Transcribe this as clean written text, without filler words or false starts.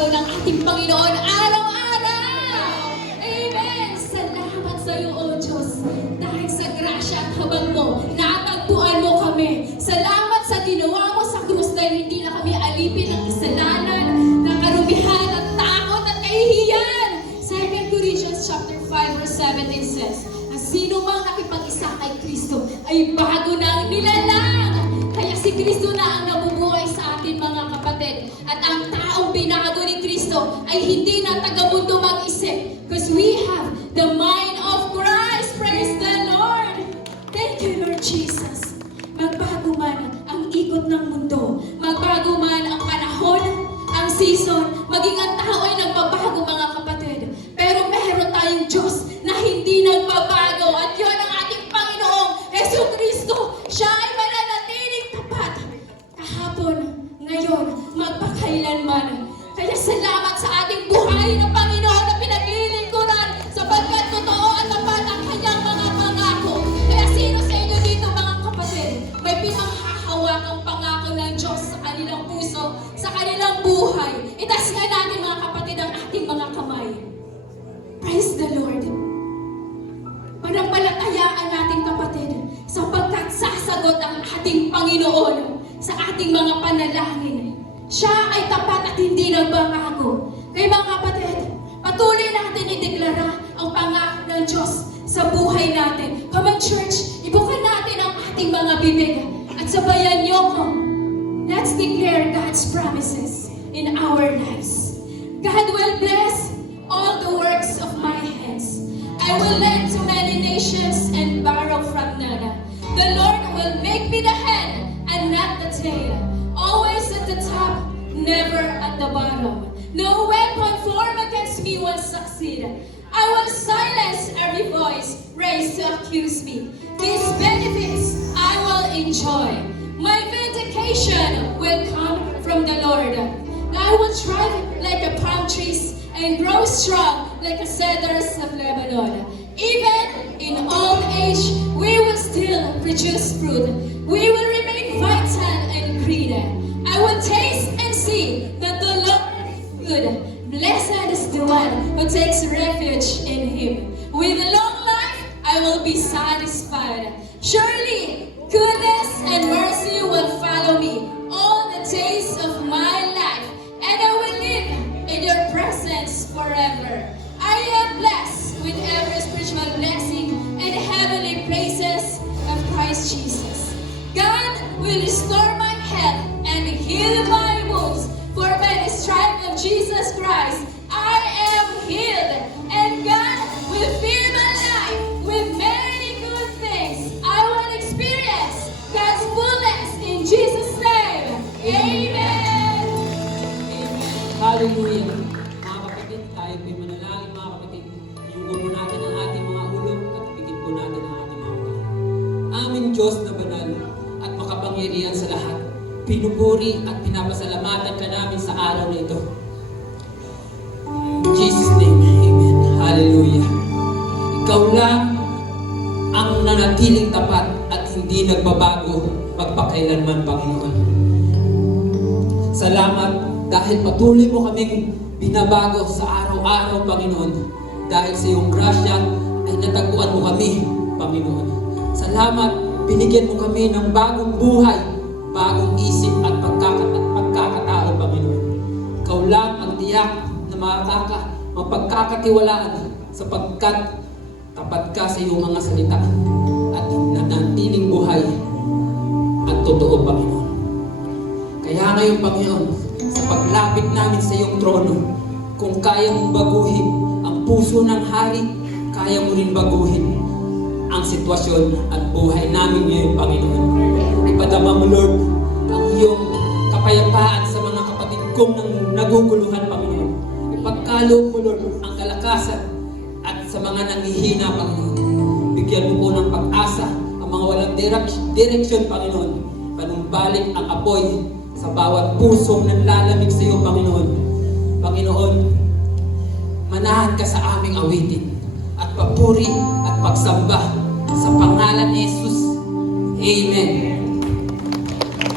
pagbabago ng ating Panginoon araw-araw. Amen! Salamat sa iyo, O Diyos, dahil sa grasya at habag mo, natagpuan mo kami. Salamat sa ginawa mo sa krus dahil hindi na kami alipin ng kasalanan, ng karumihan at takot at kahihiyan. 2 Corinthians chapter 5 verse 17 says, na sino mang nakipag-isa kay Kristo ay bago ng nilalang. Kaya si Kristo na ang nabubuhay sa atin, mga kapatid. At ang taong binago ni Kristo ay hindi na taga-mundo mag-isip. Because we have the mind of Christ. Praise the Lord! Thank you, Lord Jesus. Magbago man ang ikot ng mundo, magbago man ang panahon, ang season, maging ang tao ay nagbabago, mga kapatid. Pero meron tayong Diyos na hindi nagbabago. At yun ang ating Panginoong Hesus Kristo. Siya ay mananatiling tapat. Kahapon, ngayon, magpakailanman. Kaya salamat sa ating buhay na Panginoon na pinaglilingkuran sapagkat totoo at tapat ang kanyang mga pangako. Kaya sino sa inyo dito, mga kapatid, may pinanghahawakang pangako ng Diyos sa kanilang puso, sa kanilang buhay. Itaas nga natin, mga kapatid, ang ating mga kamay. Praise the Lord. Panampalatayaan natin, kapatid, sapagkat sasagot ang ating Panginoon sa ating mga panalangin. Siya ay tapat at hindi nagbabago. Kaya mga kapatid, patuloy natin ideklara ang pangako ng Diyos sa buhay natin. Come on, church, ibukan natin ang ating mga bibig at sabayan niyo ko. Let's declare God's promises in our lives. God will bless all the works of my hands. I will lend to many nations and borrow from none. The Lord will make me the head and not the tail. Always at the top, never at the bottom. No weapon formed against me will succeed. I will silence every voice raised to accuse me. These benefits I will enjoy. My vindication will come from the Lord. I will thrive like the palm trees and grow strong like the cedars of Lebanon. Even in old age, we will still produce fruit. We will remain vital and green. I will taste and see that the Lord is good. Blessed is the one who takes refuge in Him. With a long life, I will be satisfied. Surely, goodness and mercy will follow me all the days of my life, and I will live in your presence forever. I am blessed with every spiritual blessing and heavenly places of Christ Jesus. God will restore my health and heal my wounds, for by the stripes of Jesus Christ, I am healed, and God will fill my life with many good things. I will experience God's fullness in Jesus' name. Amen. Hallelujah. Mga kapatid, tayo po'y manalangin, mga kapatid. Iugo po natin ang ating mga ulo at ipigit po natin ang ating mga ulo. Aming Diyos na banal at makapangyarihan sa lahat, pinupuri at pinapasalamatan ka namin sa araw na ito. In Jesus' name, Amen. Hallelujah. Ikaw lang ang nanatiling tapat at hindi nagbabago magpakailanman, Panginoon. Salamat dahil patuloy mo kaming binabago sa araw-araw, Panginoon. Dahil sa iyong grasya ay natagpuan mo kami, Panginoon. Salamat, binigyan mo kami ng bagong buhay, bagong isip at pagkakatao, Panginoon. Ikaw lang ang tiyak na mapagkakatiwalaan sapagkat tapat ka sa iyong mga salita at nanatiling buhay at totoo, Panginoon. Kaya ngayon, Panginoon, sa paglapit namin sa iyong trono, kung kaya mong baguhin ang puso ng hari, kaya mo rin baguhin ang sitwasyon at buhay namin ngayon, Panginoon. Ipadama mo, Lord, ang iyong kapayapaan sa mga kapatid kong naguguluhan, Panginoon. Ipagkaloob mo, Lord, ang kalakasan at sa mga nanghihina, Panginoon. Bigyan mo po ng pag-asa ang mga walang direksyon, Panginoon. Panumbalik ang apoy sa bawat pusong nanlalamig sa iyo, Panginoon. Panginoon, manahan ka sa aming awitin at papuri at pagsamba sa pangalan ni Jesus. Amen.